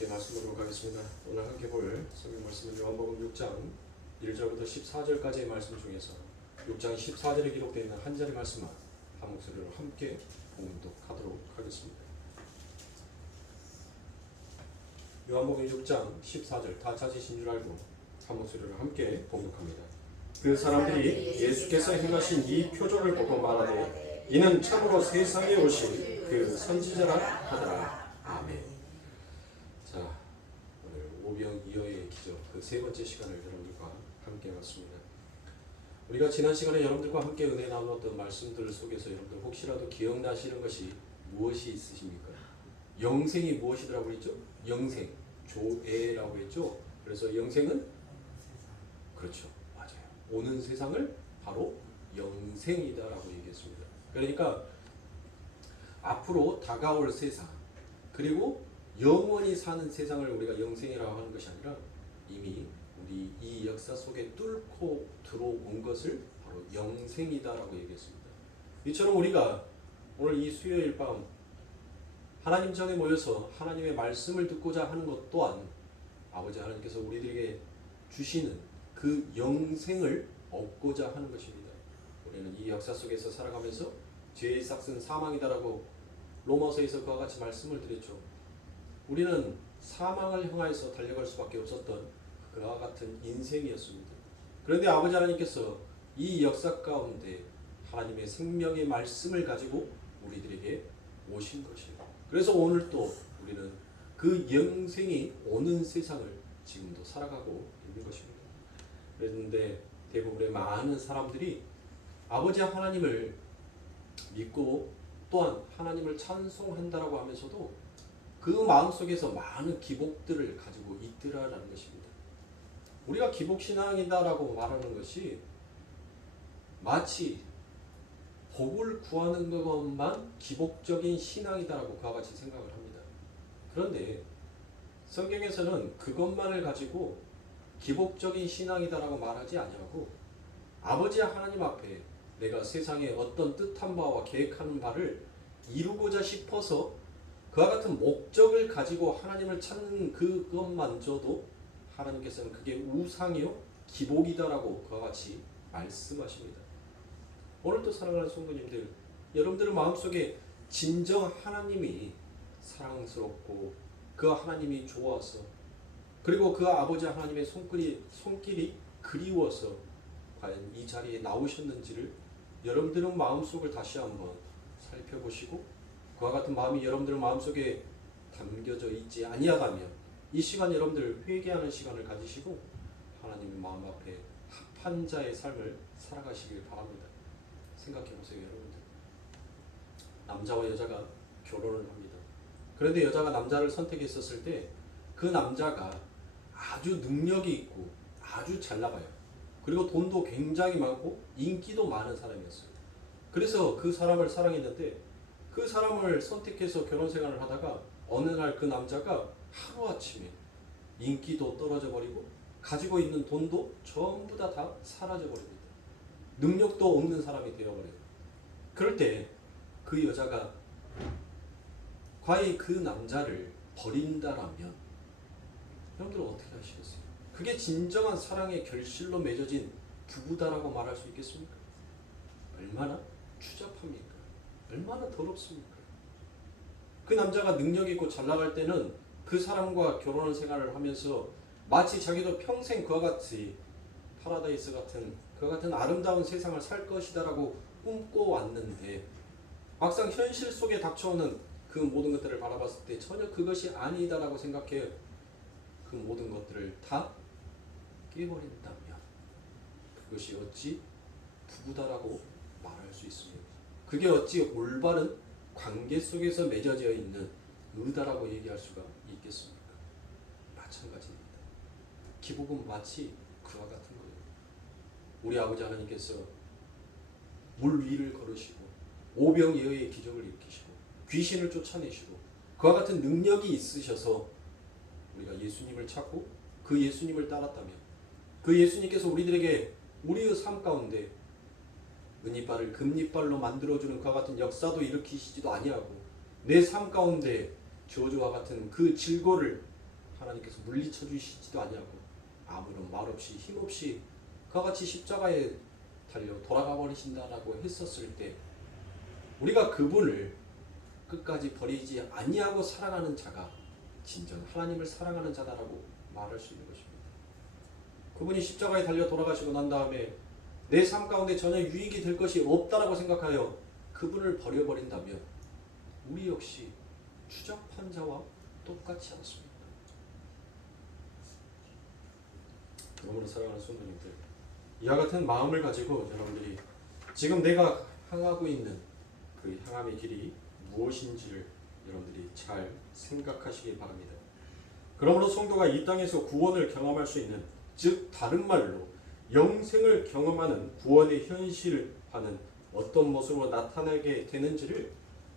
함께 말씀으로 가겠습니다. 오늘 함께 볼 성경 말씀은 요한복음 6장 1절부터 14절까지의 말씀 중에서 6장 14절에 기록되어 있는 한 자리 말씀만 한 목소리로 함께 봉독하도록 하겠습니다. 요한복음 6장 14절 다 찾으신 줄 알고 한 목소리로 함께 봉독합니다. 그 사람들이 예수께서 행하신 이 표적을 보고 말하되 이는 참으로 세상에 오신 그 선지자라 하더라. 아멘. 자, 오늘 오병이어의 기적 그 세 번째 시간을 여러분들과 함께 봤습니다. 우리가 지난 시간에 여러분들과 함께 은혜 나누었던 말씀들 속에서 여러분들 혹시라도 기억나시는 것이 무엇이 있으십니까? 영생이 무엇이더라고 했죠? 영생, 조애라고 했죠? 그래서 영생은 그렇죠, 맞아요. 오는 세상을 바로 영생이다라고 얘기했습니다. 그러니까 앞으로 다가올 세상 그리고 영원히 사는 세상을 우리가 영생이라고 하는 것이 아니라 이미 우리 이 역사 속에 뚫고 들어온 것을 바로 영생이다라고 얘기했습니다. 이처럼 우리가 오늘 이 수요일 밤 하나님 전에 모여서 하나님의 말씀을 듣고자 하는 것 또한 아버지 하나님께서 우리들에게 주시는 그 영생을 얻고자 하는 것입니다. 우리는 이 역사 속에서 살아가면서 죄의 삭은 사망이다라고 로마서에서 그와 같이 말씀을 드렸죠. 우리는 사망을 향하여서 달려갈 수밖에 없었던 그와 같은 인생이었습니다. 그런데 아버지 하나님께서 이 역사 가운데 하나님의 생명의 말씀을 가지고 우리들에게 오신 것입니다. 그래서 오늘 또 우리는 그 영생이 오는 세상을 지금도 살아가고 있는 것입니다. 그런데 대부분의 많은 사람들이 아버지 하나님을 믿고 또한 하나님을 찬송한다라고 하면서도 그 마음속에서 많은 기복들을 가지고 있더라라는 것입니다. 우리가 기복신앙이다라고 말하는 것이 마치 복을 구하는 것만 기복적인 신앙이다라고 그와 같이 생각을 합니다. 그런데 성경에서는 그것만을 가지고 기복적인 신앙이다라고 말하지 아니하고 아버지 하나님 앞에 내가 세상에 어떤 뜻한 바와 계획하는 바를 이루고자 싶어서 그와 같은 목적을 가지고 하나님을 찾는 그것만저도 하나님께서는 그게 우상이요 기복이다라고 그와 같이 말씀하십니다. 오늘도 사랑하는 성도님들, 여러분들의 마음속에 진정 하나님이 사랑스럽고 그 하나님이 좋아서 그리고 그 아버지 하나님의 손길이 그리워서 과연 이 자리에 나오셨는지를 여러분들의 마음속을 다시 한번 살펴보시고 그와 같은 마음이 여러분들의 마음속에 담겨져 있지 아니하다면 이 시간 여러분들 회개하는 시간을 가지시고 하나님의 마음 앞에 합한 자의 삶을 살아가시길 바랍니다. 생각해 보세요, 여러분들. 남자와 여자가 결혼을 합니다. 그런데 여자가 남자를 선택했었을 때 그 남자가 아주 능력이 있고 아주 잘 나가요. 그리고 돈도 굉장히 많고 인기도 많은 사람이었어요. 그래서 그 사람을 사랑했는데 그 사람을 선택해서 결혼 생활을 하다가 어느 날 그 남자가 하루아침에 인기도 떨어져 버리고 가지고 있는 돈도 전부 다 사라져 버립니다. 능력도 없는 사람이 되어버려요. 그럴 때 그 여자가 과연 그 남자를 버린다라면 여러분들은 어떻게 하시겠어요? 그게 진정한 사랑의 결실로 맺어진 부부다라고 말할 수 있겠습니까? 얼마나 추잡합니까? 얼마나 더럽습니까? 그 남자가 능력 있고 잘 나갈 때는 그 사람과 결혼 생활을 하면서 마치 자기도 평생 그와 같이 파라다이스 같은 그와 같은 아름다운 세상을 살 것이다라고 꿈꿔왔는데 막상 현실 속에 닥쳐오는 그 모든 것들을 바라봤을 때 전혀 그것이 아니다라고 생각해 그 모든 것들을 다 깨버린다면 그것이 어찌 부부다라고 말할 수 있습니까? 그게 어찌 올바른 관계 속에서 맺어져 있는 의다라고 얘기할 수가 있겠습니까? 마찬가지입니다. 기복은 마치 그와 같은 거예요. 우리 아버지 하나님께서 물 위를 걸으시고 오병이어의 기적을 일으키시고 귀신을 쫓아내시고 그와 같은 능력이 있으셔서 우리가 예수님을 찾고 그 예수님을 따랐다면 그 예수님께서 우리들에게 우리의 삶 가운데 은이빨을 금이빨로 만들어주는 그와 같은 역사도 일으키시지도 아니하고 내 삶 가운데 저주와 같은 그 질고를 하나님께서 물리쳐 주시지도 아니하고 아무런 말 없이 힘없이 그와 같이 십자가에 달려 돌아가 버리신다라고 했었을 때 우리가 그분을 끝까지 버리지 아니하고 사랑하는 자가 진정 하나님을 사랑하는 자다라고 말할 수 있는 것입니다. 그분이 십자가에 달려 돌아가시고 난 다음에 내 삶 가운데 전혀 유익이 될 것이 없다라고 생각하여 그분을 버려버린다면 우리 역시 추잡한 자와 똑같지 않습니까? 그러므로 사랑하는 성도님들, 이와 같은 마음을 가지고 여러분들이 지금 내가 향하고 있는 그 향함의 길이 무엇인지를 여러분들이 잘 생각하시기 바랍니다. 그러므로 성도가 이 땅에서 구원을 경험할 수 있는, 즉 다른 말로 영생을 경험하는 구원의 현실화는 어떤 모습으로 나타나게 되는지를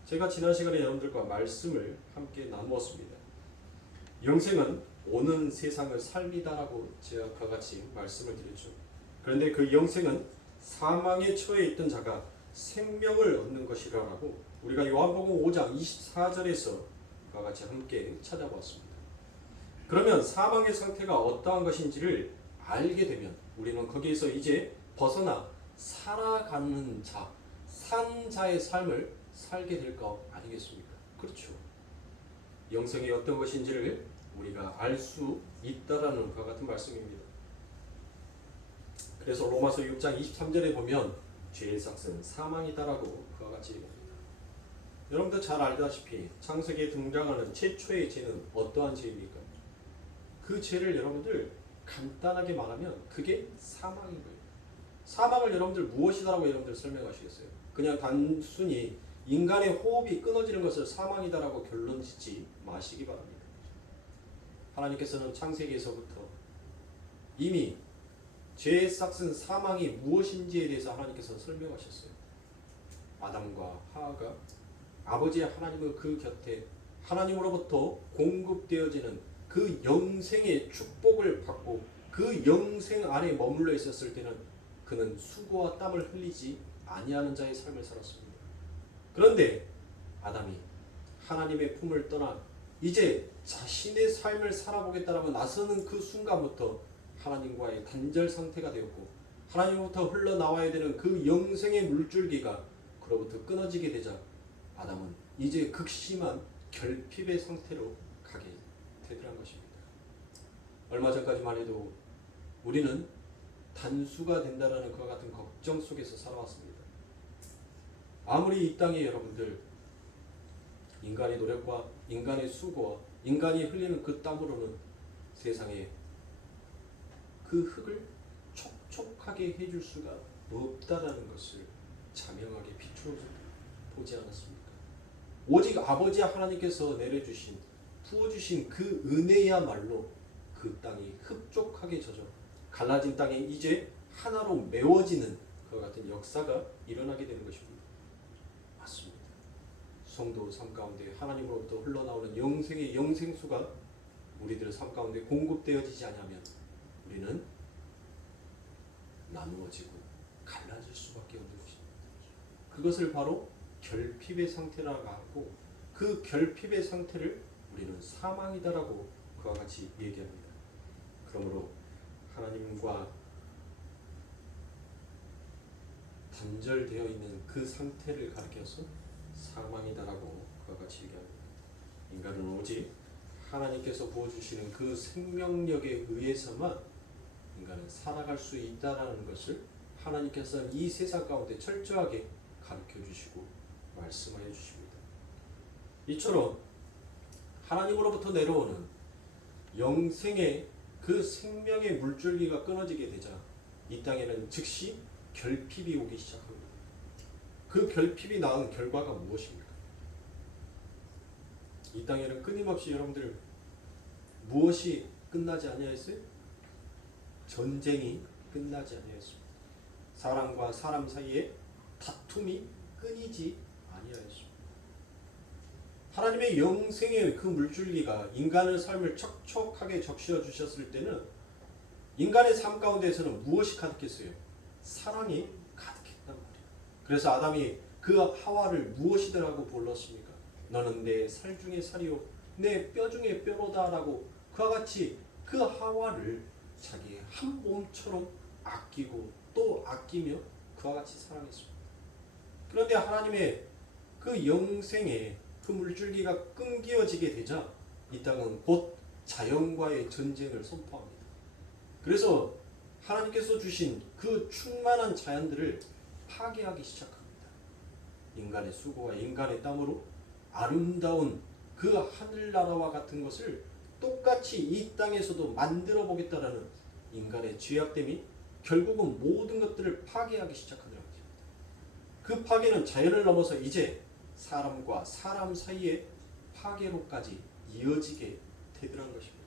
제가 지난 시간에 여러분들과 말씀을 함께 나누었습니다. 영생은 오는 세상을 살리다라고 제가 그와 같이 말씀을 드렸죠. 그런데 그 영생은 사망에 처해 있던 자가 생명을 얻는 것이라고 우리가 요한복음 5장 24절에서 그와 같이 함께 찾아보았습니다. 그러면 사망의 상태가 어떠한 것인지를 알게 되면 우리는 거기에서 이제 벗어나 살아가는 자, 산 자의 삶을 살게 될 거 아니겠습니까? 그렇죠. 영생이 어떤 것인지를 우리가 알 수 있다라는 것 같은 말씀입니다. 그래서 로마서 6장 23절에 보면 죄의 삭은 사망이다라고 그와 같이 얘기합니다. 여러분들 잘 알다시피 창세기에 등장하는 최초의 죄는 어떠한 죄입니까? 그 죄를 여러분들 간단하게 말하면 그게 사망인 거예요. 사망을 여러분들 무엇이다라고 여러분들 설명하시겠어요? 그냥 단순히 인간의 호흡이 끊어지는 것을 사망이다라고 결론 짓지 마시기 바랍니다. 하나님께서는 창세기에서부터 이미 죄의 싹슨 사망이 무엇인지에 대해서 하나님께서 설명하셨어요. 아담과 하와가 아버지 하나님의 그 곁에 하나님으로부터 공급되어지는 그 영생의 축복을 받고 그 영생 안에 머물러 있었을 때는 그는 수고와 땀을 흘리지 아니하는 자의 삶을 살았습니다. 그런데 아담이 하나님의 품을 떠나 이제 자신의 삶을 살아보겠다라고 나서는 그 순간부터 하나님과의 단절 상태가 되었고 하나님으로부터 흘러나와야 되는 그 영생의 물줄기가 그로부터 끊어지게 되자 아담은 이제 극심한 결핍의 상태로 가게 되더란 것입니다. 얼마 전까지만 해도 우리는 단수가 된다라는 그와 같은 걱정 속에서 살아왔습니다. 아무리 이 땅에 여러분들 인간의 노력과 인간의 수고와 인간이 흘리는 그 땀으로는 세상에 그 흙을 촉촉하게 해줄 수가 없다라는 것을 자명하게 비추어 보지 않았습니까? 오직 아버지 하나님께서 내려주신 부어주신 그 은혜야말로 그 땅이 흡족하게 젖어 갈라진 땅에 이제 하나로 메워지는 그와 같은 역사가 일어나게 되는 것입니다. 맞습니다. 성도 삶 가운데 하나님으로부터 흘러나오는 영생의 영생수가 우리들의 삶 가운데 공급되어지지 않으면 우리는 나누어지고 갈라질 수밖에 없는 것입니다. 그것을 바로 결핍의 상태라고 하고 그 결핍의 상태를 우리는 사망이다라고 그와 같이 얘기합니다. 그러므로 하나님과 단절되어 있는 그 상태를 가리켜서 사망이다라고 그와 같이 얘기합니다. 인간은 오직 하나님께서 부어주시는 그 생명력에 의해서만 인간은 살아갈 수 있다라는 것을 하나님께서 이 세상 가운데 철저하게 가르쳐 주시고 말씀하여 주십니다. 이처럼 하나님으로부터 내려오는 영생의 그 생명의 물줄기가 끊어지게 되자 이 땅에는 즉시 결핍이 오기 시작합니다. 그 결핍이 낳은 결과가 무엇입니까? 이 땅에는 끊임없이 여러분들 무엇이 끝나지 아니하였어요? 전쟁이 끝나지 아니하였습니다. 사람과 사람 사이에 다툼이 끊이지 아니하였습니다. 하나님의 영생의 그 물줄기가 인간의 삶을 척척하게 적셔 주셨을 때는 인간의 삶 가운데에서는 무엇이 가득했어요? 사랑이 가득했단 말이에요. 그래서 아담이 그 하와를 무엇이더라고 불렀습니까? 너는 내 살 중에 살이요 내 뼈 중에 뼈로다라고 그와 같이 그 하와를 자기의 한 몸처럼 아끼고 또 아끼며 그와 같이 사랑했습니다. 그런데 하나님의 그 영생의 그 물줄기가 끊겨지게 되자 이 땅은 곧 자연과의 전쟁을 선포합니다. 그래서 하나님께서 주신 그 충만한 자연들을 파괴하기 시작합니다. 인간의 수고와 인간의 땀으로 아름다운 그 하늘나라와 같은 것을 똑같이 이 땅에서도 만들어 보겠다라는 인간의 죄악됨이 결국은 모든 것들을 파괴하기 시작하는 것입니다. 그 파괴는 자연을 넘어서 이제 사람과 사람 사이의 파괴로까지 이어지게 되더란 것입니다.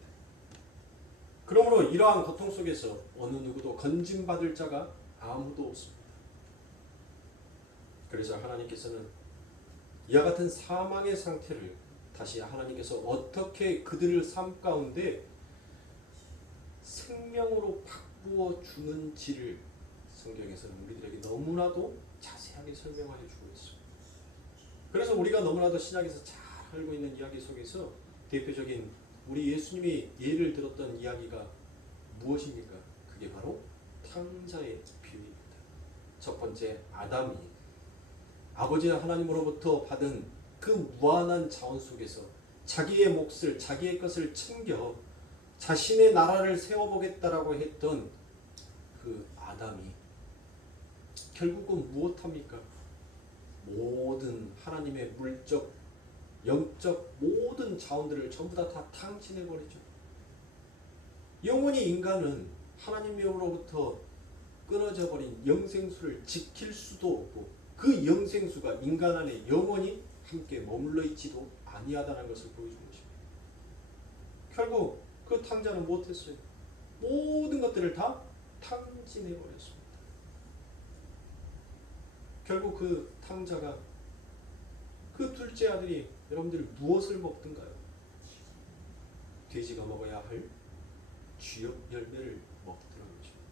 그러므로 이러한 고통 속에서 어느 누구도 건진받을 자가 아무도 없습니다. 그래서 하나님께서는 이와 같은 사망의 상태를 다시 하나님께서 어떻게 그들을 삶 가운데 생명으로 바꾸어 주는지를 성경에서는 우리들에게 너무나도 자세하게 설명하여 주고 있습니다. 그래서 우리가 너무나도 신약에서 잘 알고 있는 이야기 속에서 대표적인 우리 예수님이 예를 들었던 이야기가 무엇입니까? 그게 바로 탕자의 비유입니다. 첫 번째 아담이 아버지 하나님으로부터 받은 그 무한한 자원 속에서 자기의 몫을 자기의 것을 챙겨 자신의 나라를 세워보겠다라고 했던 그 아담이 결국은 무엇합니까? 모든 하나님의 물적, 영적 모든 자원들을 전부 다 탕진해버리죠. 영원히 인간은 하나님으로부터 끊어져 버린 영생수를 지킬 수도 없고 그 영생수가 인간 안에 영원히 함께 머물러 있지도 아니하다는 것을 보여주는 것입니다. 결국 그 탕자는 무엇했어요? 모든 것들을 다 탕진해버렸습니다. 결국 그 탕자가 그 둘째 아들이 여러분들 무엇을 먹든가요? 돼지가 먹어야 할 쥐역 열매를 먹더라는 것입니다.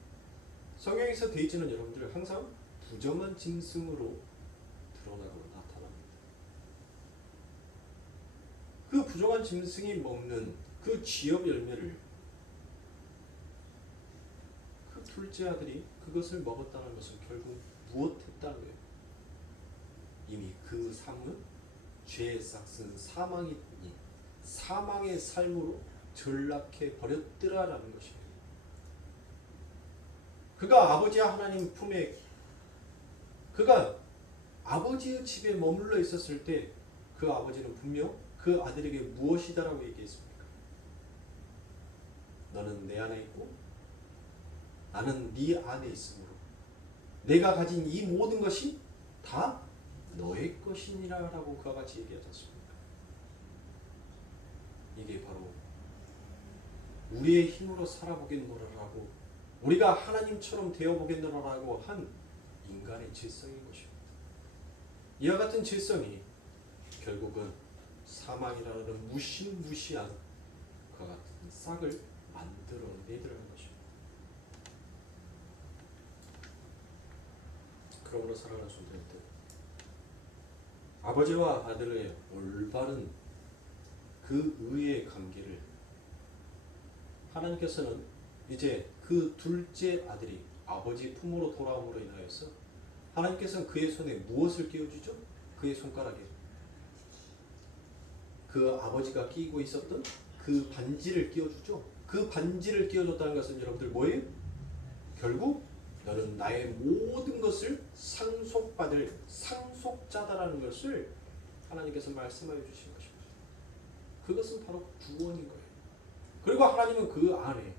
성경에서 돼지는 여러분들 항상 부정한 짐승으로 드러나고 나타납니다. 그 부정한 짐승이 먹는 그 쥐역 열매를 그 둘째 아들이 그것을 먹었다는 것은 결국 무엇했다는 거예요? 이미 그 삶은 죄의 싹은 사망이니 사망의 삶으로 전락해 버렸더라라는 것입니다. 그가 아버지 하나님 품에 그가 아버지의 집에 머물러 있었을 때 그 아버지는 분명 그 아들에게 무엇이다라고 얘기했습니까? 너는 내 안에 있고 나는 네 안에 있으므로 내가 가진 이 모든 것이 다 너의 것이니라라고 그와 같이 얘기하지 않습니까? 이게 바로 우리의 힘으로 살아보겠노라라고 우리가 하나님처럼 되어보겠노라라고 한 인간의 죄성인 것입니다. 이와 같은 죄성이 결국은 사망이라는 무시무시한 그와 같은 싹을 만들어내더라는 것입니다. 그러므로 사랑하는 성도님들, 아버지와 아들의 올바른 그 의의 관계를 하나님께서는 이제 그 둘째 아들이 아버지 품으로 돌아옴으로 인하여서 하나님께서는 그의 손에 무엇을 끼워주죠? 그의 손가락에 그 아버지가 끼고 있었던 그 반지를 끼워주죠. 그 반지를 끼워줬다는 것은 여러분들 뭐예요? 결국 너는 나의 모든 것을 상속받을 상속자다라는 것을 하나님께서 말씀하여 주신 것입니다. 그것은 바로 구원인 거예요. 그리고 하나님은 그 안에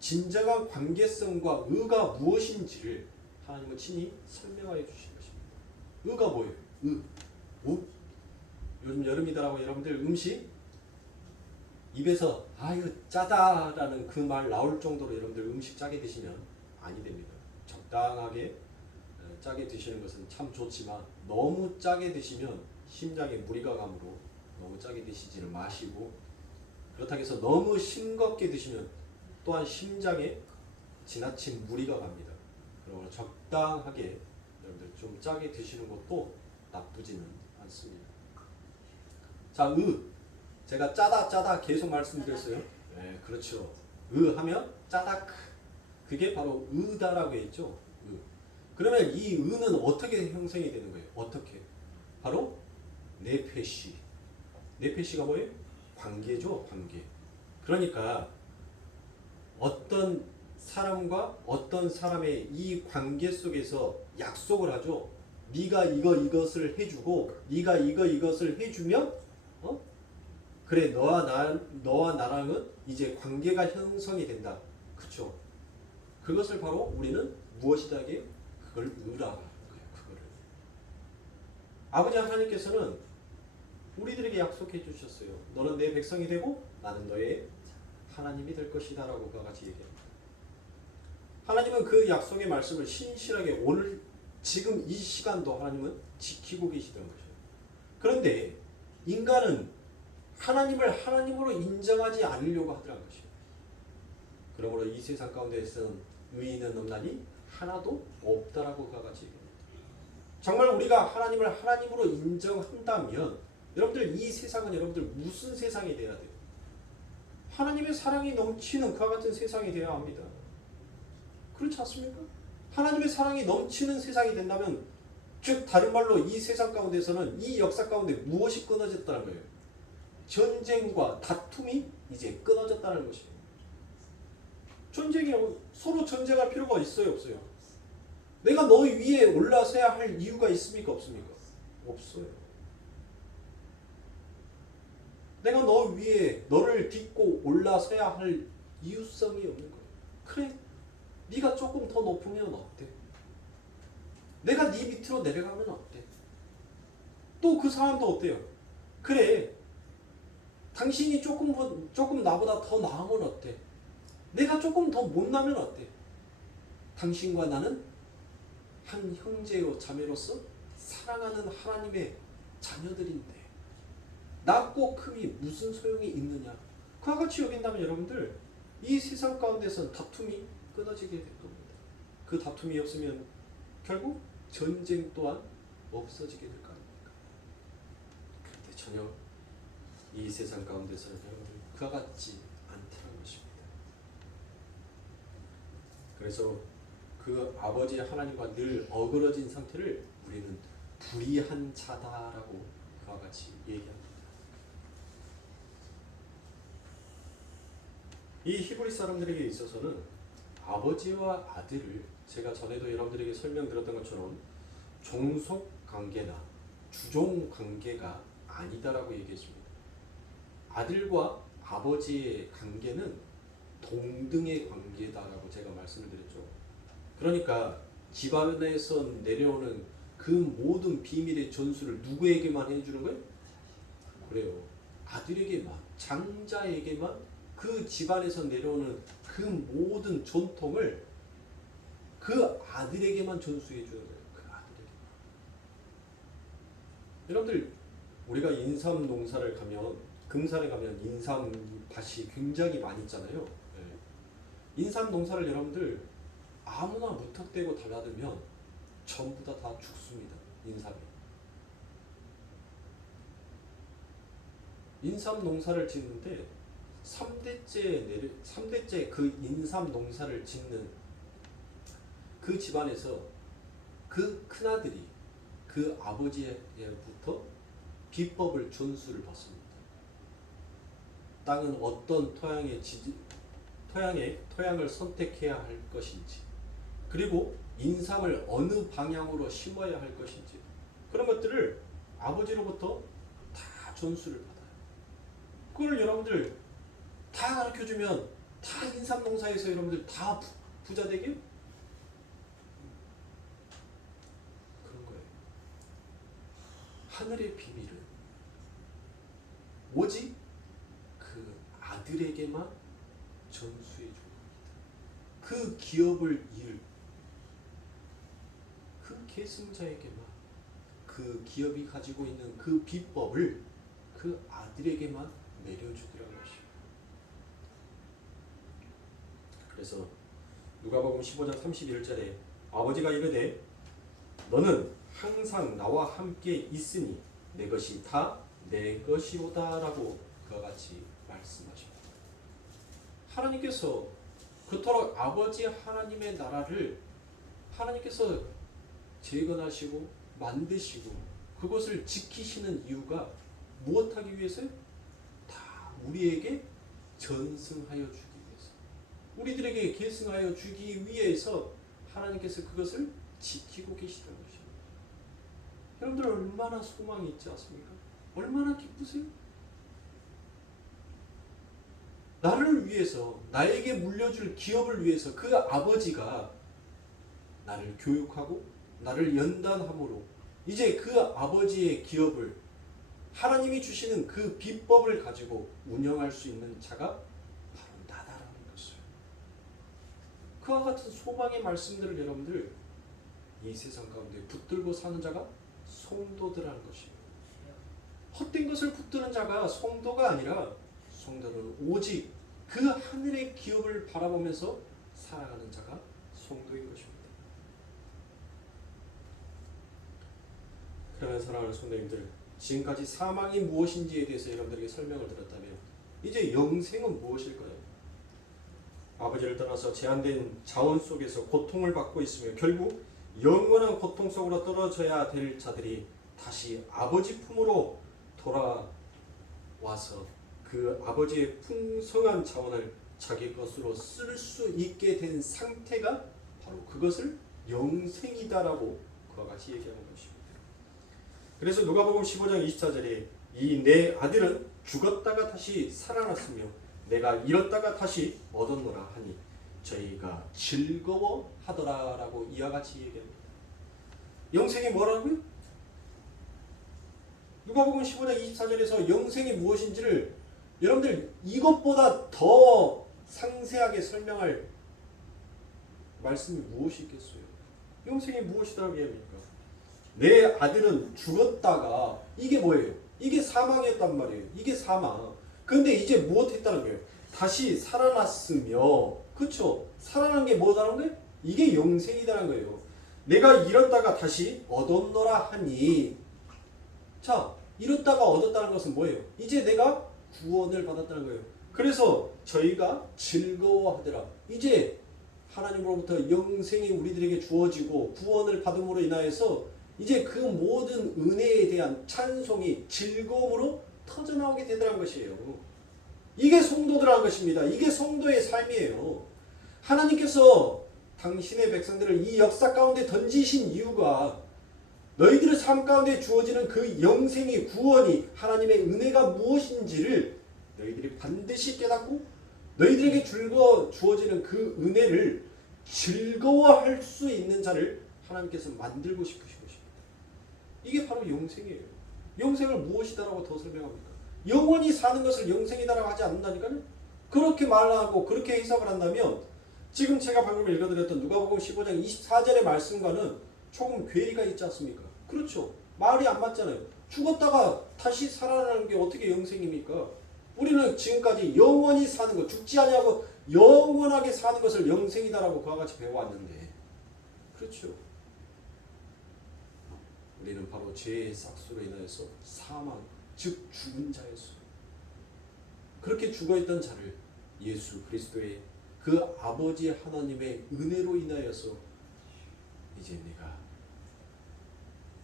진정한 관계성과 의가 무엇인지를 하나님은 친히 설명하여 주신 것입니다. 의가 뭐예요? 요즘 여름이다라고 여러분들 음식 입에서 아유 짜다라는 그 말 나올 정도로 여러분들 음식 짜게 드시면 아니 됩니다. 적당하게 짜게 드시는 것은 참 좋지만 너무 짜게 드시면 심장에 무리가 가므로 너무 짜게 드시지는 마시고 그렇다고 해서 너무 싱겁게 드시면 또한 심장에 지나친 무리가 갑니다. 그러므로 적당하게 여러분들 좀 짜게 드시는 것도 나쁘지는 않습니다. 자, 제가 짜다 계속 말씀드렸어요. 네, 그렇죠. 하면 짜다크. 그게 바로 다라고 했죠. 그러면 이 는 어떻게 형성이 되는 거예요? 어떻게? 바로 네페시. 네페시가 뭐예요? 관계죠, 관계. 그러니까 어떤 사람과 어떤 사람의 이 관계 속에서 약속을 하죠. 네가 이것을 해주고 네가 이것을 해주면 그래 너와 나랑은 이제 관계가 형성이 된다. 그쵸? 그것을 바로 우리는 무엇이다 하게요? 그걸 의라고 하는 거예요. 그거를. 아버지 하나님께서는 우리들에게 약속해 주셨어요. 너는 내 백성이 되고 나는 너의 하나님이 될 것이다 라고 그와 같이 얘기합니다. 하나님은 그 약속의 말씀을 신실하게 오늘 지금 이 시간도 하나님은 지키고 계시던 것이에요. 그런데 인간은 하나님을 하나님으로 인정하지 않으려고 하더라는 것이에요. 그러므로 이 세상 가운데에서는 의인은 없나니 하나도 없다라고 그와 같이 얘기합니다. 정말 우리가 하나님을 하나님으로 인정한다면 여러분들 이 세상은 여러분들 무슨 세상이 돼야 돼요? 하나님의 사랑이 넘치는 그와 같은 세상이 되어야 합니다. 그렇지 않습니까? 하나님의 사랑이 넘치는 세상이 된다면 즉 다른 말로 이 세상 가운데서는 이 역사 가운데 무엇이 끊어졌다는 거예요? 전쟁과 다툼이 이제 끊어졌다는 것이에요. 전쟁이 서로 전쟁할 필요가 있어요, 없어요? 내가 너 위에 올라서야 할 이유가 있습니까, 없습니까? 없어요. 내가 너 위에 너를 딛고 올라서야 할 이유성이 없는 거예요. 그래, 네가 조금 더 높으면 어때? 내가 네 밑으로 내려가면 어때? 또 그 사람도 어때요? 그래, 당신이 조금 나보다 더 나으면 어때? 내가 조금 더 못나면 어때? 당신과 나는 한 형제요 자매로서 사랑하는 하나님의 자녀들인데 낮고 큼이 무슨 소용이 있느냐? 그와 같이 여긴다면 여러분들 이 세상 가운데선 다툼이 끊어지게 될 겁니다. 그 다툼이 없으면 결국 전쟁 또한 없어지게 될 거 아닙니까? 그런데 전혀 이 세상 가운데서는 여러분들 그와 같지 않다는 것입니다. 그래서 그 아버지 하나님과 늘 어그러진 상태를 우리는 불의한 자다라고 그와 같이 얘기합니다. 이 히브리 사람들에게 있어서는 아버지와 아들을 제가 전에도 여러분들에게 설명드렸던 것처럼 종속 관계나 주종 관계가 아니다라고 얘기했습니다. 아들과 아버지의 관계는 동등의 관계다라고 제가 말씀을 드렸죠. 그러니까 집안에서 내려오는 그 모든 비밀의 전수를 누구에게만 해주는 거예요? 그래요. 아들에게만, 장자에게만 그 집안에서 내려오는 그 모든 전통을 그 아들에게만 전수해 주는 거예요. 그 아들에게만. 여러분들 우리가 인삼 농사를 가면 금산에 가면 인삼 밭이 굉장히 많이 있잖아요. 네. 인삼 농사를 여러분들 아무나 무턱대고 달라들면 전부 다 죽습니다. 인삼이. 인삼 농사를 짓는데 3대째 그 인삼 농사를 짓는 그 집안에서 그 큰아들이 그 아버지로부터 비법을 전수를 받습니다. 땅은 어떤 토양을 선택해야 할 것인지, 그리고 인삼을 어느 방향으로 심어야 할 것인지, 그런 것들을 아버지로부터 다 전수를 받아요. 그걸 여러분들 다 가르쳐주면 다 인삼 농사에서 여러분들 다 부자 되길? 그런 거예요. 하늘의 비밀은 오직 그 아들에게만 전수해 줍니다. 그 기업을 이을 그 계승자에게만 그 기업이 가지고 있는 그 비법을 그 아들에게만 내려주더라는 것이에요. 그래서 누가복음 15장 31절에 아버지가 이르되 너는 항상 나와 함께 있으니 내 것이 다 내 것이로다 라고 그와 같이 말씀하십니다. 하나님께서 그토록 아버지 하나님의 나라를 하나님께서 재건하시고 만드시고 그것을 지키시는 이유가 무엇하기 위해서요? 다 우리에게 전승하여 주기 위해서, 우리들에게 계승하여 주기 위해서 하나님께서 그것을 지키고 계시다는 것입니다. 여러분들 얼마나 소망이 있지 않습니까? 얼마나 기쁘세요? 나를 위해서, 나에게 물려줄 기업을 위해서 그 아버지가 나를 교육하고 나를 연단함으로 이제 그 아버지의 기업을, 하나님이 주시는 그 비법을 가지고 운영할 수 있는 자가 바로 나다라는 것을, 그와 같은 소망의 말씀들을 여러분들 이 세상 가운데 붙들고 사는 자가 성도들이라는 것입니다. 헛된 것을 붙드는 자가 성도가 아니라, 성도는 오직 그 하늘의 기업을 바라보면서 살아가는 자가 성도인 것입니다. 그러면 사랑하는 성도님들, 지금까지 사망이 무엇인지에 대해서 여러분들에게 설명을 드렸다면 이제 영생은 무엇일까요? 아버지를 떠나서 제한된 자원 속에서 고통을 받고 있으며 결국 영원한 고통 속으로 떨어져야 될 자들이 다시 아버지 품으로 돌아와서 그 아버지의 풍성한 자원을 자기 것으로 쓸 수 있게 된 상태가 바로 그것을 영생이다라고 그와 같이 얘기하는 것입니다. 그래서 누가복음 15장 24절에 이 내 아들은 죽었다가 다시 살아났으며 내가 잃었다가 다시 얻었노라 하니 저희가 즐거워하더라라고 이와 같이 얘기합니다. 영생이 뭐라고요? 누가복음 15장 24절에서 영생이 무엇인지를 여러분들 이것보다 더 상세하게 설명할 말씀이 무엇이 있겠어요? 영생이 무엇이라고 얘기합니까? 내 아들은 죽었다가, 이게 뭐예요? 이게 사망이었단 말이에요. 이게 사망. 근데 이제 무엇했다는 거예요? 다시 살아났으며, 그쵸? 살아난 게 뭐다라는 거예요? 이게 영생이다라는 거예요. 내가 잃었다가 다시 얻었노라 하니, 자, 잃었다가 얻었다는 것은 뭐예요? 이제 내가 구원을 받았다는 거예요. 그래서 저희가 즐거워하더라. 이제 하나님으로부터 영생이 우리들에게 주어지고 구원을 받음으로 인하여서 이제 그 모든 은혜에 대한 찬송이 즐거움으로 터져나오게 되더라는 것이에요. 이게 성도들이라는 것입니다. 이게 성도의 삶이에요. 하나님께서 당신의 백성들을 이 역사 가운데 던지신 이유가 너희들의 삶 가운데 주어지는 그 영생이, 구원이, 하나님의 은혜가 무엇인지를 너희들이 반드시 깨닫고 너희들에게 주어지는 그 은혜를 즐거워할 수 있는 자를 하나님께서 만들고 싶으신 것입니다. 이게 바로 영생이에요. 영생을 무엇이다라고 더 설명합니까? 영원히 사는 것을 영생이다라고 하지 않는다니까요. 그렇게 말하고 그렇게 해석을 한다면 지금 제가 방금 읽어드렸던 누가복음 15장 24절의 말씀과는 조금 괴리가 있지 않습니까? 그렇죠. 말이 안 맞잖아요. 죽었다가 다시 살아나는 게 어떻게 영생입니까? 우리는 지금까지 영원히 사는 것, 죽지 아니하고 영원하게 사는 것을 영생이다라고 그와 같이 배워왔는데, 그렇죠. 우리는 바로 죄의 삭수로 인하여서 사망, 즉 죽은 자였어요. 그렇게 죽어있던 자를 예수 그리스도의 그 아버지 하나님의 은혜로 인하여서 이제 내가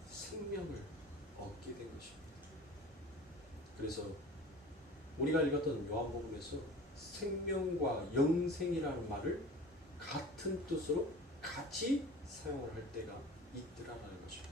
생명을 얻게 된 것입니다. 그래서 우리가 읽었던 요한복음에서 생명과 영생이라는 말을 같은 뜻으로 같이 사용을 할 때가 있더라라는 것입니다.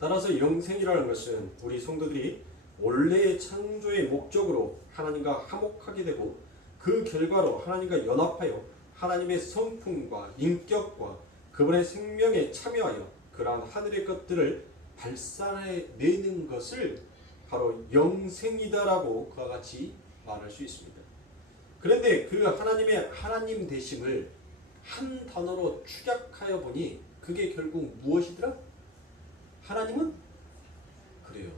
따라서 영생이라는 것은 우리 성도들이 원래의 창조의 목적으로 하나님과 화목하게 되고 그 결과로 하나님과 연합하여 하나님의 성품과 인격과 그분의 생명에 참여하여 그러한 하늘의 것들을 발산해내는 것을 바로 영생이다라고 그와 같이 말할 수 있습니다. 그런데 그 하나님의 하나님 되심을 한 단어로 축약하여 보니 그게 결국 무엇이더라? 하나님은 그래요.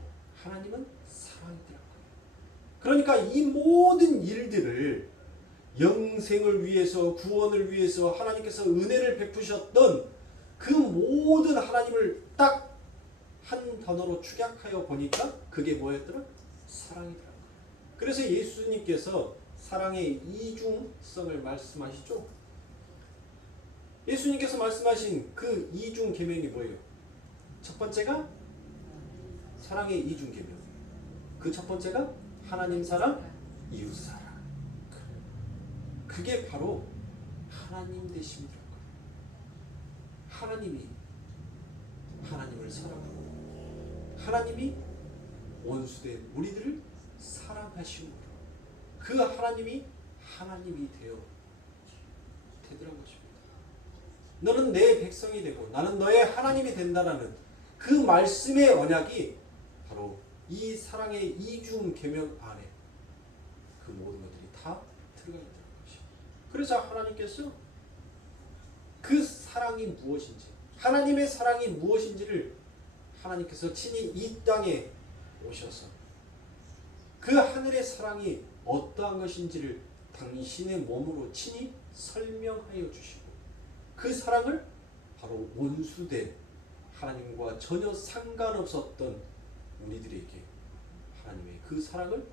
하나님은 사랑이더라고요. 그러니까 이 모든 일들을 영생을 위해서, 구원을 위해서 하나님께서 은혜를 베푸셨던 그 모든 하나님을 딱 한 단어로 축약하여 보니까 그게 뭐였더라? 사랑이더라고요. 그래서 예수님께서 사랑의 이중성을 말씀하시죠. 예수님께서 말씀하신 그 이중 계명이 뭐예요? 첫 번째가 사랑의 이중 계명. 그 첫 번째가 하나님 사랑, 이웃 사랑. 그게 바로 하나님 되심이라고. 하나님이 하나님을 사랑하고 하나님이 원수된 우리들을 사랑하시므로 그 하나님이 하나님이 되어 되더란 것입니다. 너는 내 백성이 되고 나는 너의 하나님이 된다라는 그 말씀의 언약이 바로 이 사랑의 이중 계명 안에 그 모든 것들이 다 들어가 있다는 것이죠. 그래서 하나님께서 그 사랑이 무엇인지, 하나님의 사랑이 무엇인지를 하나님께서 친히 이 땅에 오셔서 그 하늘의 사랑이 어떠한 것인지를 당신의 몸으로 친히 설명하여 주시고 그 사랑을 바로 원수된 하나님과 전혀 상관없었던 우리들에게 하나님의 그 사랑을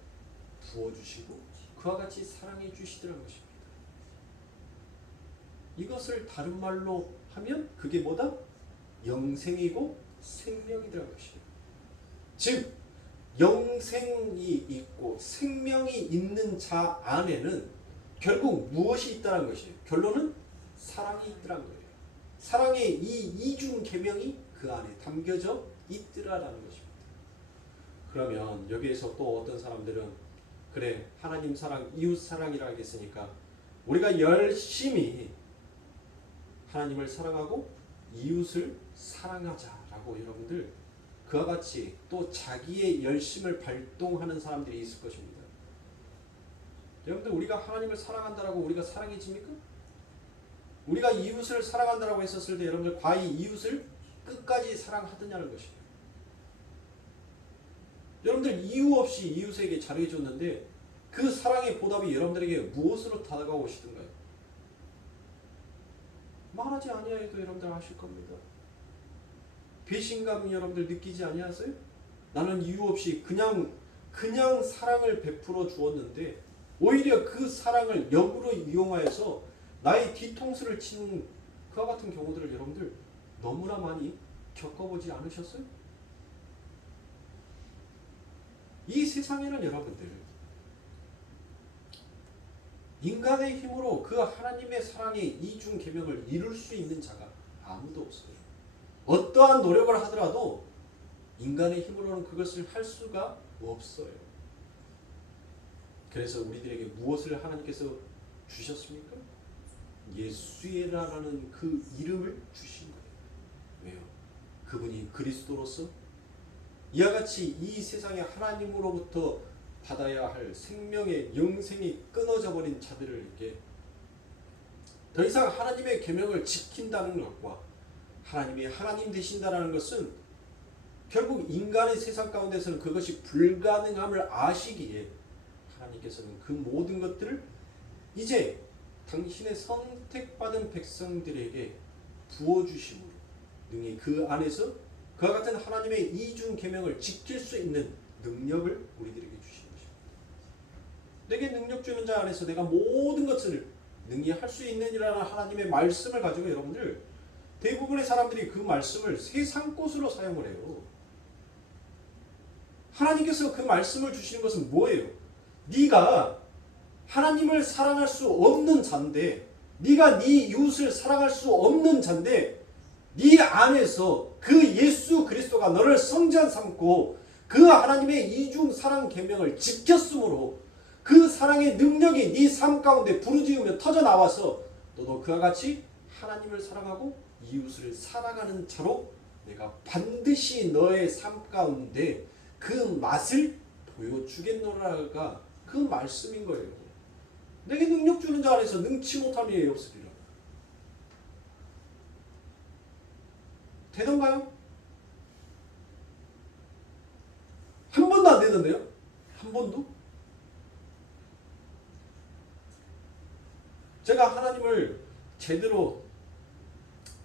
부어주시고 그와 같이 사랑해 주시더라는 것입니다. 이것을 다른 말로 하면 그게 뭐다? 영생이고 생명이라는 것이에요. 즉 영생이 있고 생명이 있는 자 안에는 결국 무엇이 있다는 것이에요. 결론은 사랑이 있더란 거예요. 사랑의 이 이중 계명이 그 안에 담겨져 있더라라는 것입니다. 그러면 여기에서 또 어떤 사람들은 그래 하나님 사랑, 이웃 사랑이라 하겠으니까 우리가 열심히 하나님을 사랑하고 이웃을 사랑하자라고 여러분들 그와 같이 또 자기의 열심을 발동하는 사람들이 있을 것입니다. 여러분들 우리가 하나님을 사랑한다라고 우리가 사랑해집니까? 우리가 이웃을 사랑한다라고 했었을 때 여러분들 과연 이웃을 끝까지 사랑하느냐는 것입니다. 여러분들 이유 없이 이웃에게 잘해줬는데 그 사랑의 보답이 여러분들에게 무엇으로 다가오시던가요? 말하지 아니하여도 여러분들 아실 겁니다. 배신감 여러분들 느끼지 아니하세요? 나는 이유 없이 그냥 사랑을 베풀어 주었는데 오히려 그 사랑을 역으로 이용하여서 나의 뒤통수를 치는 그와 같은 경우들을 여러분들 너무나 많이 겪어보지 않으셨어요? 이 세상에는 여러분들 인간의 힘으로 그 하나님의 사랑의 이중 계명을 이룰 수 있는 자가 아무도 없어요. 어떠한 노력을 하더라도 인간의 힘으로는 그것을 할 수가 없어요. 그래서 우리들에게 무엇을 하나님께서 주셨습니까? 예수라는 그 이름을 주신 거예요. 왜요? 그분이 그리스도로서 이와 같이 이 세상에 하나님으로부터 받아야 할 생명의 영생이 끊어져 버린 자들을 이렇게 더 이상 하나님의 계명을 지킨다는 것과 하나님이 하나님 되신다는 것은 결국 인간의 세상 가운데서는 그것이 불가능함을 아시기에 하나님께서는 그 모든 것들을 이제 당신의 선택받은 백성들에게 부어주심으로 능히 그 안에서 그와 같은 하나님의 이중 계명을 지킬 수 있는 능력을 우리들에게 주신 것입니다. 내게 능력 주는 자 안에서 내가 모든 것을 능히 할 수 있느니라는 하나님의 말씀을 가지고 여러분들 대부분의 사람들이 그 말씀을 세상 것으로 사용을 해요. 하나님께서 그 말씀을 주시는 것은 뭐예요? 네가 하나님을 사랑할 수 없는 자인데 네가 네 이웃을 사랑할 수 없는 자인데 네 안에서 그 예수 그리스도가 너를 성전 삼고 그 하나님의 이중 사랑 계명을 지켰으므로 그 사랑의 능력이 네 삶 가운데 부르짖으며 터져 나와서 너도 그와 같이 하나님을 사랑하고 이웃을 사랑하는 자로 내가 반드시 너의 삶 가운데 그 맛을 보여주겠노라가 그 말씀인 거예요. 내게 능력 주는 자 안에서 능치 못함이 없으리라. 되던가요? 한 번도 안 되던데요? 한 번도? 제가 하나님을 제대로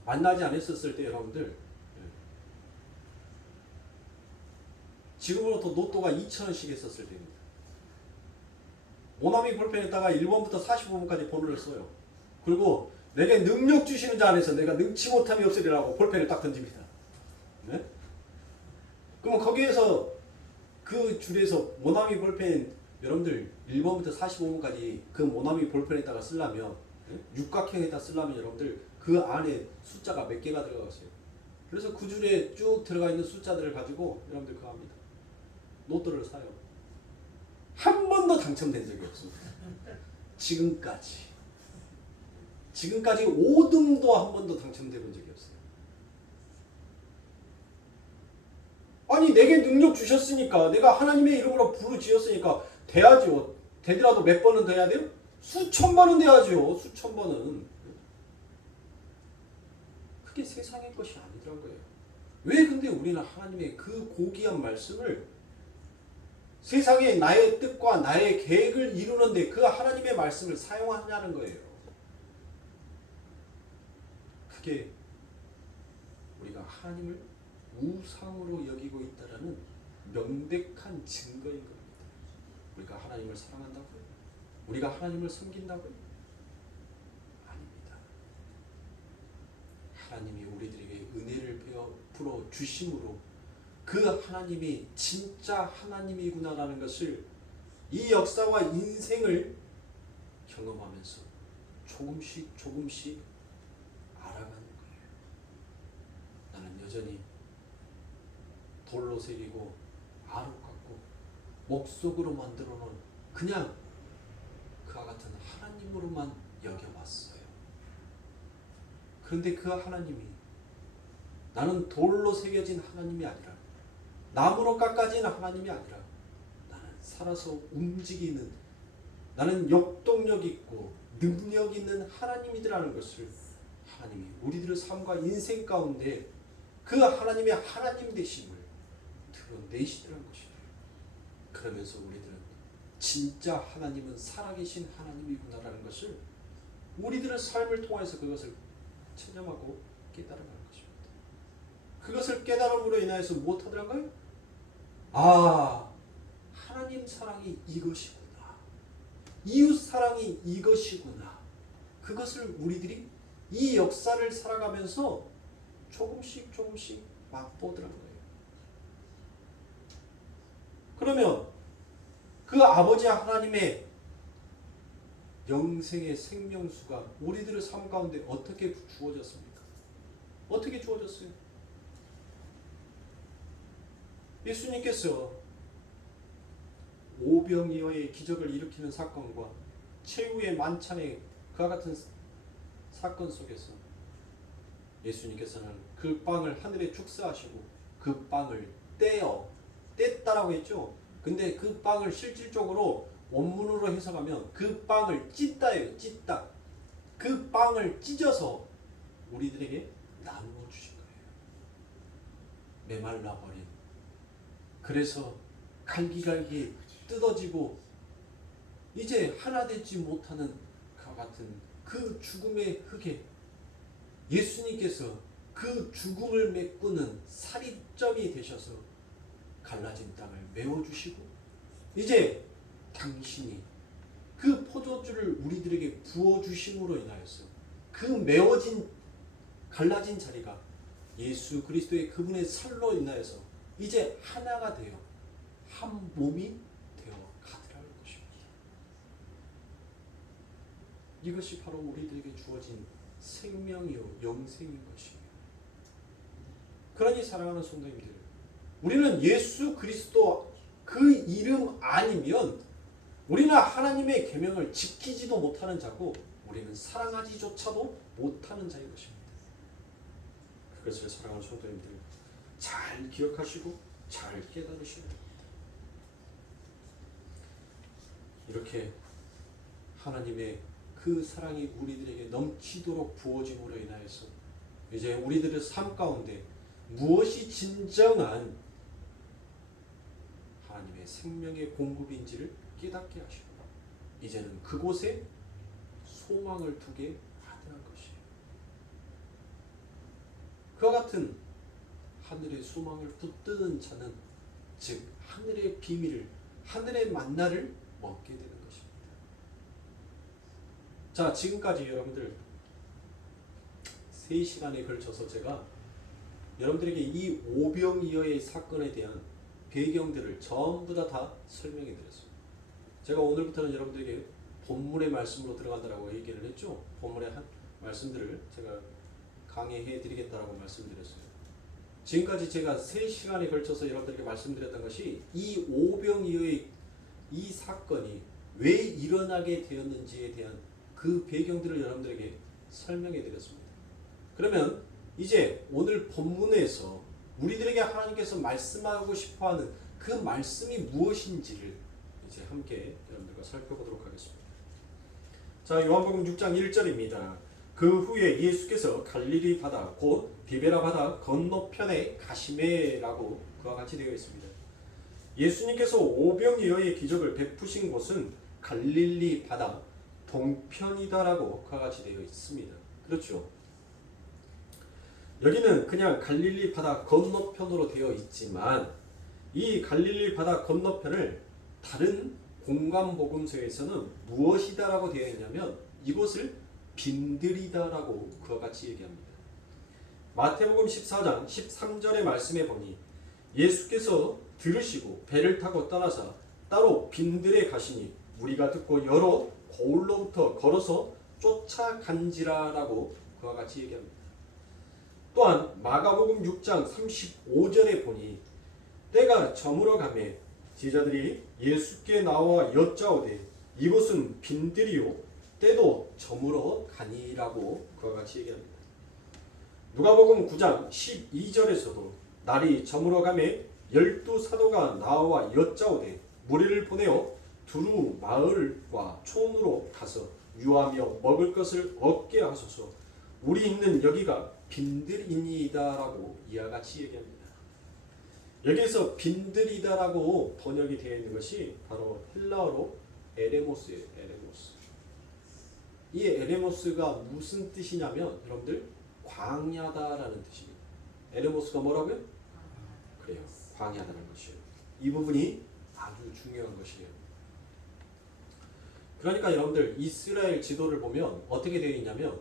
만나지 않았었을 때 여러분들 지금으로부터 로또가 2,000원씩 했었을 때입니다. 모나미 볼펜에다가 1번부터 45번까지 번호를 써요. 그리고 내게 능력 주시는 자 안에서 내가 능치 못함이 없으리라고 볼펜을 딱 던집니다. 네? 그럼 거기에서 그 줄에서 모나미 볼펜 여러분들 1번부터 45번까지 그 모나미 볼펜에다가 쓰려면 육각형에다 쓰려면 여러분들 그 안에 숫자가 몇 개가 들어갔어요. 그래서 그 줄에 쭉 들어가 있는 숫자들을 가지고 여러분들 그거 합니다. 로또를 사요. 한 번도 당첨된 적이 없습니다. 지금까지 5등도 한 번도 당첨돼 본 적이 없어요. 아니 내게 능력 주셨으니까 내가 하나님의 이름으로 부르지었으니까 돼야죠. 되더라도 몇 번은 돼야 돼요? 수천 번은 돼야죠. 수천 번은. 그게 세상의 것이 아니더란 거예요. 왜 근데 우리는 하나님의 그 고귀한 말씀을 세상에 나의 뜻과 나의 계획을 이루는데 그 하나님의 말씀을 사용하냐는 거예요. 그게 우리가 하나님을 우상으로 여기고 있다라는 명백한 증거인 겁니다. 우리가 하나님을 사랑한다고요? 우리가 하나님을 섬긴다고요? 아닙니다. 하나님이 우리들에게 은혜를 베풀어 주심으로 그 하나님이 진짜 하나님이구나라는 것을 이 역사와 인생을 경험하면서 조금씩 알아가는 거예요. 나는 여전히 돌로 새기고 아로 깎고 목속으로 만들어 놓은 그냥 그와 같은 하나님으로만 여겨봤어요. 그런데 그 하나님이 나는 돌로 새겨진 하나님이 아니라 나무로 깎아진 하나님이 아니라 나는 살아서 움직이는 나는 역동력 있고 능력 있는 하나님이라는 것을 하나님이 우리들의 삶과 인생 가운데 그 하나님의 하나님 되심을 드러내시더라는 것이에요. 그러면서 우리들은 진짜 하나님은 살아계신 하나님이구나라는 것을 우리들의 삶을 통해서 그것을 체념하고 깨달아가는 것입니다. 그것을 깨달음으로 인하여서 무엇하더란가요? 아, 하나님 사랑이 이것이구나. 이웃 사랑이 이것이구나. 그것을 우리들이 이 역사를 살아가면서 조금씩 맛보더란 거예요. 그러면 그 아버지 하나님의 영생의 생명수가 우리들의 삶 가운데 어떻게 주어졌습니까? 어떻게 주어졌어요? 예수님께서 오병이어의 기적을 일으키는 사건과 최후의 만찬의 그와 같은 사건 속에서 예수님께서는 그 빵을 하늘에 축사하시고 그 빵을 뗐다라고 했죠. 근데 그 빵을 실질적으로 원문으로 해석하면 그 빵을 찢다예요. 찢다. 그 빵을 찢어서 우리들에게 나누어 주신 거예요. 메말라 버린. 그래서 갈기갈기 뜯어지고 이제 하나 되지 못하는 그 같은 그 죽음의 흙에 예수님께서 그 죽음을 메꾸는 살인점이 되셔서 갈라진 땅을 메워주시고 이제 당신이 그 포도주를 우리들에게 부어주심으로 인하여서 그 메워진 갈라진 자리가 예수 그리스도의 그분의 살로 인하여서 이제 하나가 되어 한 몸이 되어 가더라는 것입니다. 이것이 바로 우리들에게 주어진 생명이요 영생인 것이에요. 그러니 사랑하는 성도님들, 우리는 예수 그리스도 그 이름 아니면 우리는 하나님의 계명을 지키지도 못하는 자고 우리는 사랑하지조차도 못하는 자인 것입니다. 그것을 사랑하는 성도님들 잘 기억하시고 잘 깨달으셔야 됩니다. 이렇게 하나님의 그 사랑이 우리들에게 넘치도록 부어짐으로 인하여서 이제 우리들의 삶 가운데 무엇이 진정한 하나님의 생명의 공급인지를 깨닫게 하시고 이제는 그곳에 소망을 두게 하는 것이에요. 그와 같은 하늘의 소망을 붙드는 자는 즉 하늘의 비밀을 하늘의 만나를 먹게 되는 것입니다. 자, 지금까지 여러분들 3시간에 걸쳐서 제가 여러분들에게 이 오병이어의 사건에 대한 배경들을 전부 다 설명해 드렸습니다. 제가 오늘부터는 여러분들에게 본문의 말씀으로 들어간다라고 얘기를 했죠. 본문의 한 말씀들을 제가 강의해 드리겠다라고 말씀드렸어요. 지금까지 제가 3시간에 걸쳐서 여러분들에게 말씀드렸던 것이 이 오병이어의 이 사건이 왜 일어나게 되었는지에 대한 그 배경들을 여러분들에게 설명해 드렸습니다. 그러면 이제 오늘 본문에서 우리들에게 하나님께서 말씀하고 싶어하는 그 말씀이 무엇인지를 이제 함께 여러분들과 살펴보도록 하겠습니다. 자, 요한복음 6장 1절입니다. 그 후에 예수께서 갈릴리 바다 곧 디베라 바다 건너편에 가시매라고 그와 같이 되어 있습니다. 예수님께서 오병이어의 기적을 베푸신 곳은 갈릴리 바다 동편이다라고 그와 같이 되어 있습니다. 그렇죠? 여기는 그냥 갈릴리 바다 건너편으로 되어 있지만 이 갈릴리 바다 건너편을 다른 공관복음서에서는 무엇이다라고 되어 있냐면 이곳을 빈들이다라고 그와 같이 얘기합니다. 마태복음 14장 13절의 말씀에 보니 예수께서 들으시고 배를 타고 떠나사 따로 빈들에 가시니 우리가 듣고 여러 고을로부터 걸어서 쫓아간지라라고 그와 같이 얘기합니다. 또한 마가복음 6장 35절에 보니 때가 저물어 가매 제자들이 예수께 나와 여짜오되 이곳은 빈들이요 때도 저물어 가니라고 그와 같이 얘기합니다. 누가복음 9장 12절에서도 날이 저물어 가매 12사도가 나와 여짜오되 무리를 보내어 두루 마을과 촌으로 가서 유하며 먹을 것을 얻게 하소서 우리 있는 여기가 빈들이니이다라고 이와 같이 얘기합니다. 여기에서 빈들이다라고 번역이 되어 있는 것이 바로 헬라어로 에레모스예요. 에레모스. 이 에레모스가 무슨 뜻이냐면 여러분들 광야다라는 뜻입니다. 에레모스가 뭐라고요? 그래요. 광야다라는 것이에요. 이 부분이 아주 중요한 것이에요. 그러니까 여러분들 이스라엘 지도를 보면 어떻게 되어 있냐면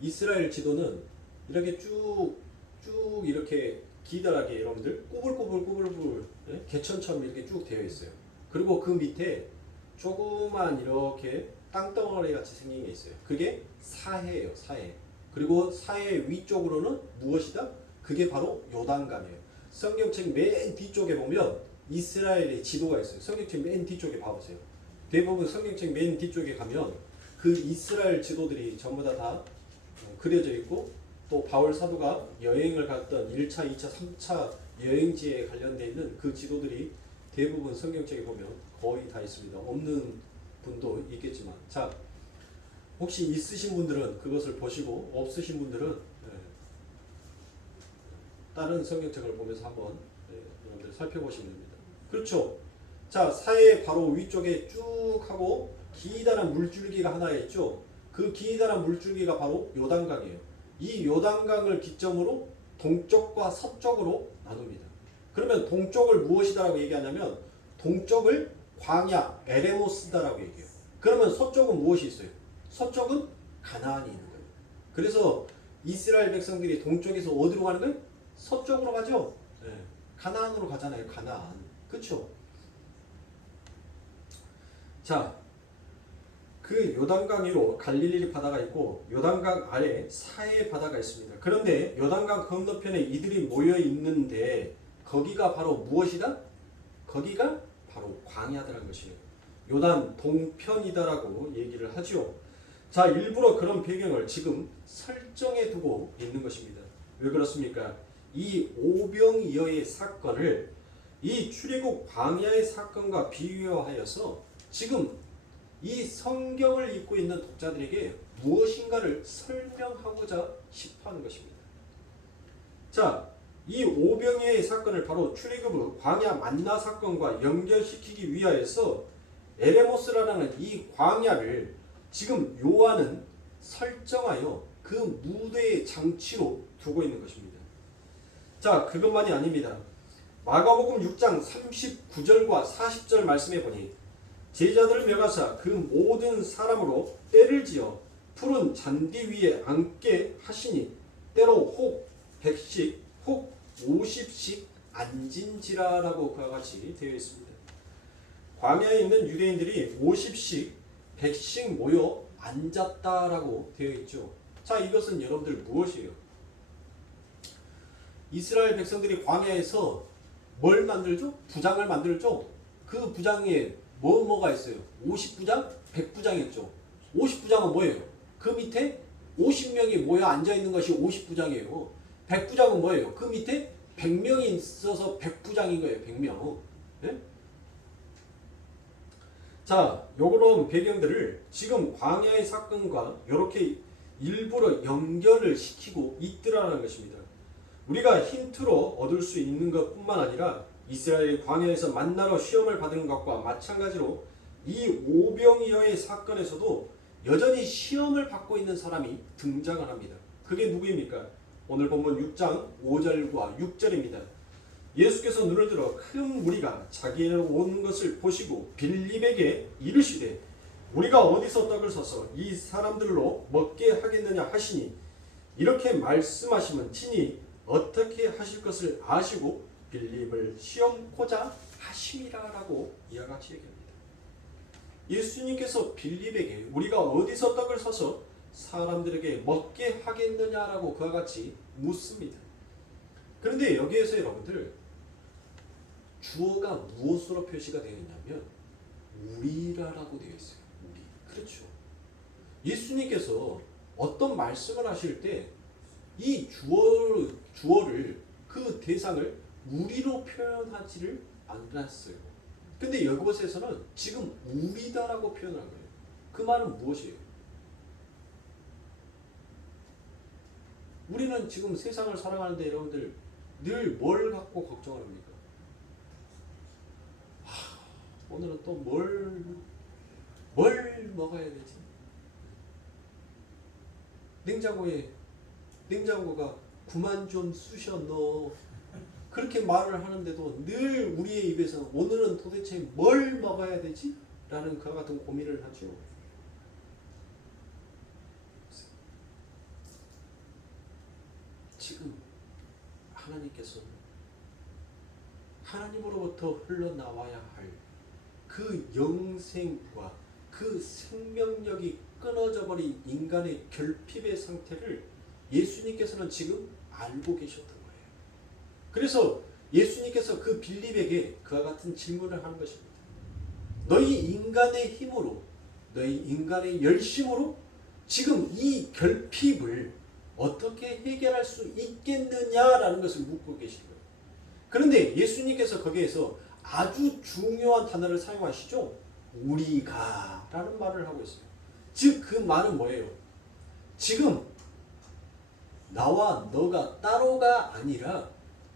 이스라엘 지도는 이렇게 쭉 이렇게 기다랗게 여러분들 꼬불꼬불 개천처럼 이렇게 쭉 되어 있어요. 그리고 그 밑에 조그만 이렇게 땅덩어리 같이 생긴 게 있어요. 그게 사해예요. 사해. 그리고 사해 위쪽으로는 무엇이다? 그게 바로 요단강이에요. 성경책 맨 뒤쪽에 보면 이스라엘의 지도가 있어요. 성경책 맨 뒤쪽에 봐보세요. 대부분 성경책 맨 뒤쪽에 가면 그 이스라엘 지도들이 전부 다 그려져 있고 또 바울 사도가 여행을 갔던 1차, 2차, 3차 여행지에 관련되어 있는 그 지도들이 대부분 성경책에 보면 거의 다 있습니다. 없는 분도 있겠지만 자 혹시 있으신 분들은 그것을 보시고 없으신 분들은 다른 성경책을 보면서 한번 여러분들 살펴보시면 됩니다. 그렇죠? 자 사해 바로 위쪽에 쭉 하고 기다란 물줄기가 하나 있죠. 그 기다란 물줄기가 바로 요단강이에요. 이 요단강을 기점으로 동쪽과 서쪽으로 나눕니다. 그러면 동쪽을 무엇이다라고 얘기하냐면 동쪽을 광야 에레모스다라고 얘기해요. 그러면 서쪽은 무엇이 있어요? 서쪽은 가나안이 있는 거예요. 그래서 이스라엘 백성들이 동쪽에서 어디로 가는 거예요? 서쪽으로 가죠. 네. 가나안으로 가잖아요. 가나안. 그렇죠? 자, 그 요단강 위로 갈릴리 바다가 있고 요단강 아래 사해 바다가 있습니다. 그런데 요단강 건너편에 이들이 모여 있는데 거기가 바로 무엇이다? 거기가 바로 광야다라는 것이에요. 요단 동편이다라고 얘기를 하죠. 자, 일부러 그런 배경을 지금 설정해 두고 있는 것입니다. 왜 그렇습니까? 이 오병이어의 사건을 이 출애굽 광야의 사건과 비교하여서 지금 이 성경을 읽고 있는 독자들에게 무엇인가를 설명하고자 싶어하는 것입니다. 자, 이 오병이어의 사건을 바로 출애굽 광야 만나 사건과 연결시키기 위하여서 에레모스라는 이 광야를 지금 요한은 설정하여 그 무대의 장치로 두고 있는 것입니다. 자, 그것만이 아닙니다. 마가복음 6장 39절과 40절 말씀해 보니 제자들을 명하사 그 모든 사람으로 떼를 지어 푸른 잔디 위에 앉게 하시니 때로 혹 100씩 혹 50씩 앉은지라라고 그와 같이 되어 있습니다. 광야에 있는 유대인들이 50씩 100씩 모여 앉았다라고 되어 있죠. 자, 이것은 여러분들 무엇이에요? 이스라엘 백성들이 광야에서 뭘 만들죠? 부장을 만들죠. 그 부장에 뭐가 있어요? 50부장? 100부장이었죠. 50부장은 뭐예요? 그 밑에 50명이 모여 앉아있는 것이 50부장이에요. 100부장은 뭐예요? 그 밑에 100명이 있어서 100부장인 거예요. 100명. 네? 자, 요런 배경들을 지금 광야의 사건과 이렇게 일부러 연결을 시키고 있더라는 것입니다. 우리가 힌트로 얻을 수 있는 것뿐만 아니라 이스라엘이 광야에서 만나러 시험을 받은 것과 마찬가지로 이 오병이어의 사건에서도 여전히 시험을 받고 있는 사람이 등장을 합니다. 그게 누구입니까? 오늘 본문 6장 5절과 6절입니다. 예수께서 눈을 들어 큰 무리가 자기에게 온 것을 보시고 빌립에게 이르시되 우리가 어디서 떡을 사서 이 사람들로 먹게 하겠느냐 하시니 이렇게 말씀하시면 친히 어떻게 하실 것을 아시고 빌립을 시험코자 하심이라라고 이와 같이 얘기합니다. 예수님께서 빌립에게 우리가 어디서 떡을 사서 사람들에게 먹게 하겠느냐라고 그와 같이 묻습니다. 그런데 여기에서 여러분들 주어가 무엇으로 표시가 되어 있냐면 우리라라고 되어 있어요. 우리. 그렇죠. 예수님께서 어떤 말씀을 하실 때 이 주어를 그 대상을 우리로 표현하지를 않았어요. 근데 여기에서는 지금 우리다라고 표현한 거예요. 그 말은 무엇이에요? 우리는 지금 세상을 살아가는데 여러분들 늘 뭘 갖고 걱정을 합니까? 오늘은 또 뭘 먹어야 되지? 냉장고가 그만 좀 쑤셔 넣어. 그렇게 말을 하는데도 늘 우리의 입에서 오늘은 도대체 뭘 먹어야 되지? 라는 그와 같은 고민을 하죠. 지금 하나님께서는 하나님으로부터 흘러나와야 할 그 영생과 그 생명력이 끊어져 버린 인간의 결핍의 상태를 예수님께서는 지금 알고 계셨던 거예요. 그래서 예수님께서 그 빌립에게 그와 같은 질문을 하는 것입니다. 너희 인간의 힘으로, 너희 인간의 열심으로 지금 이 결핍을 어떻게 해결할 수 있겠느냐라는 것을 묻고 계신 거예요. 그런데 예수님께서 거기에서 아주 중요한 단어를 사용하시죠. 우리가 라는 말을 하고 있어요. 즉 그 말은 뭐예요? 지금 나와 너가 따로가 아니라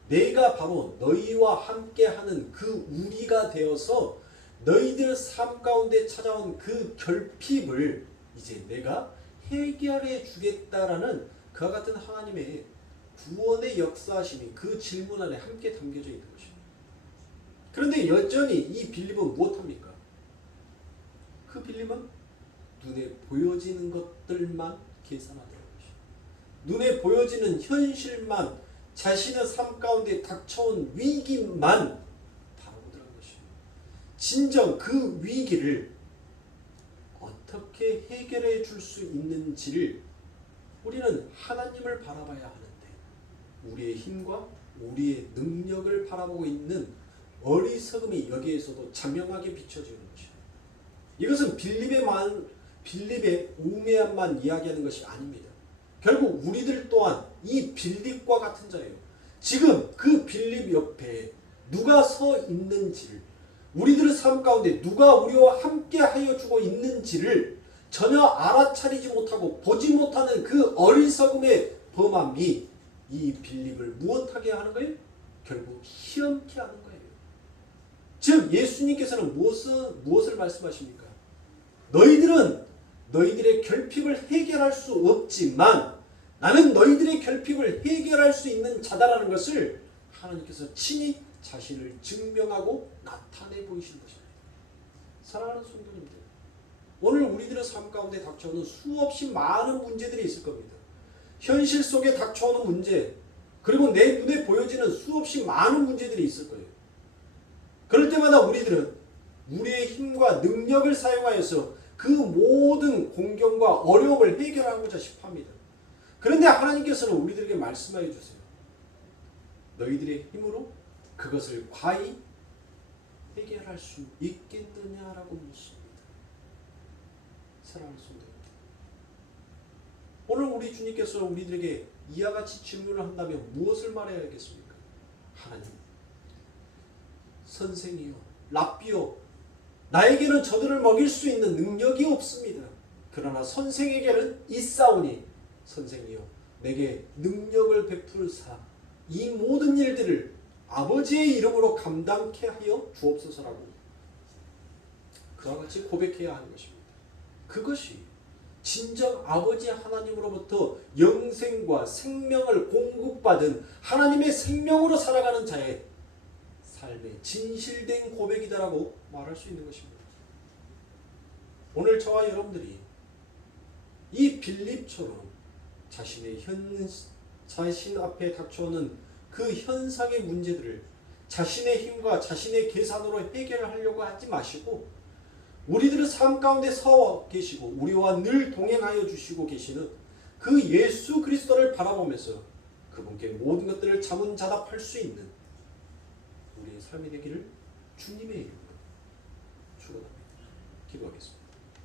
내가 바로 너희와 함께하는 그 우리가 되어서 너희들 삶 가운데 찾아온 그 결핍을 이제 내가 해결해 주겠다라는 그와 같은 하나님의 구원의 역사하심이 그 질문 안에 함께 담겨져 있는 것입니다. 그런데 여전히 이 빌립은 무엇합니까? 그 빌립은 눈에 보여지는 것들만 계산하더라는 것입니다. 눈에 보여지는 현실만, 자신의 삶 가운데 닥쳐온 위기만 바라보더라는 것입니다. 진정 그 위기를 어떻게 해결해 줄 수 있는지를 우리는 하나님을 바라봐야 하는데 우리의 힘과 우리의 능력을 바라보고 있는 어리석음이 여기에서도 자명하게 비춰지는 것입니다. 이것은 빌립의 우매함만 이야기하는 것이 아닙니다. 결국 우리들 또한 이 빌립과 같은 자예요. 지금 그 빌립 옆에 누가 서 있는지를, 우리들의 삶 가운데 누가 우리와 함께 하여 주고 있는지를 전혀 알아차리지 못하고 보지 못하는 그 어리석음의 범함이 이 빌립을 무엇하게 하는 거예요? 결국 시험케 하는 거예요. 즉 예수님께서는 무엇을 말씀하십니까? 너희들은 너희들의 결핍을 해결할 수 없지만 나는 너희들의 결핍을 해결할 수 있는 자다라는 것을 하나님께서 친히 자신을 증명하고 나타내 보이시는 것입니다. 사랑하는 성도님들, 오늘 우리들의 삶 가운데 닥쳐오는 수없이 많은 문제들이 있을 겁니다. 현실 속에 닥쳐오는 문제, 그리고 내 눈에 보여지는 수없이 많은 문제들이 있을 거예요. 그럴 때마다 우리들은 우리의 힘과 능력을 사용하여서 그 모든 공경과 어려움을 해결하고자 싶어 합니다. 그런데 하나님께서는 우리들에게 말씀하여 주세요. 너희들의 힘으로 그것을 과히 해결할 수 있겠느냐라고 묻습니다. 사랑하는 성도입니다. 오늘 우리 주님께서 우리들에게 이와 같이 질문을 한다면 무엇을 말해야겠습니까? 하나님, 선생이요, 랍비요, 나에게는 저들을 먹일 수 있는 능력이 없습니다. 그러나 선생에게는 있사오니 선생이요, 내게 능력을 베풀사 이 모든 일들을 아버지의 이름으로 감당케 하여 주옵소서라고 그와 같이 고백해야 하는 것입니다. 그것이 진정 아버지 하나님으로부터 영생과 생명을 공급받은 하나님의 생명으로 살아가는 자의 삶의 진실된 고백이다라고 말할 수 있는 것입니다. 오늘 저와 여러분들이 이 빌립처럼 자신 앞에 닥쳐오는 그 현상의 문제들을 자신의 힘과 자신의 계산으로 해결하려고 하지 마시고 우리들의 삶 가운데 서 계시고 우리와 늘 동행하여 주시고 계시는 그 예수 그리스도를 바라보면서 그분께 모든 것들을 자문자답할 수 있는 우리의 삶이 되기를 주님의 이름으로 축원합니다. 기도하겠습니다.